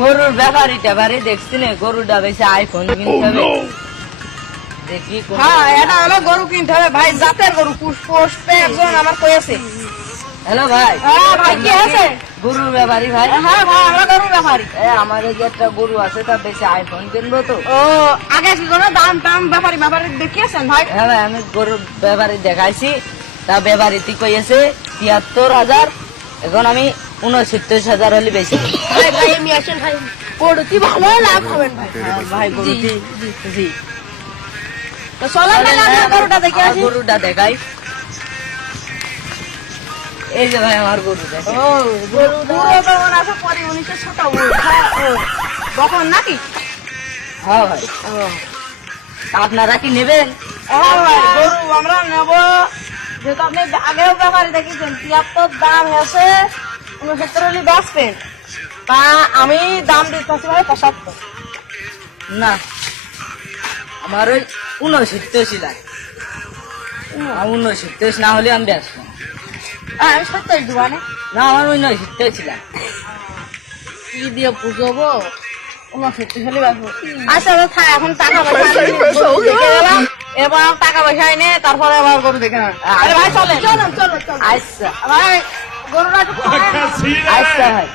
গরুর ব্যাপারীটা বাড়ি দেখছি না, গরুটা বেশি আইফোন কিনতে হবে। দেখি হ্যাঁ, এটা হলো গরু কিনতে হবে ভাই, জাতের গরু। পুষ্পে একজন আমার কয়েছে। হ্যালো ভাই। হ্যাঁ ভাই, কি আছে? গরুর ব্যাপারী ভাই। হ্যাঁ ভাই, আমরা গরু ব্যাপারী। আমার যে একটা গরু আছে তার বেশি আইফোন কিনবো তো। ও, আগে কি কোনো দাম টাম ব্যাপারী দেখিয়েছেন ভাই? হ্যাঁ ভাই, আমি গরুর ব্যাপারী দেখাইছি, তা ব্যাপারীটি কইছে ৭৩,০০০। এখন আমি ৬৯,০০০ হলে বেশি। ভাই ভাই, আমি আসেন ভাই, গরুটি ভালো লাভ হবেন ভাই। ভাই গরুটি জি তো চলো তাহলে আমরা গরুটা দেখে আসি। গরুটা দেখাই। এই যে ভাই আমার গরু দেখেন। ও, গরু পুরো তো মনে আছে পরে 1900 ছোট গরু। তখন নাকি? হ্যাঁ ভাই, আপনারা কি নেবেন? হ্যাঁ ভাই, গরু আমরা নেব। যেহেতু আপনি আগেও ব্যাপারে দেখেছেন ৭৩ দাম হয়েছে, 69 হলে বেচবেন। তা আমি দাম দিতেছি ভাই ৭৫। না, আমার ওই ৬৯ ছিল। ৬৯ না হলে আমি বেচবো আমি ৭০ দিব না। না, আমার ৬৯ ছিল। কি দিয়ে বুঝবো? 69 হলে বেচবো। আচ্ছা থাক, এখন টাকা পয়সা দেখে গেলাম, এবার টাকা পয়সা এনে তারপরে আবার গরু দেখে নেন। আরে ভাই চলেন। চলো চলো চলো। আচ্ছা ভাই, গরুটা একটু খাওয়ায় না। আচ্ছা ভাই।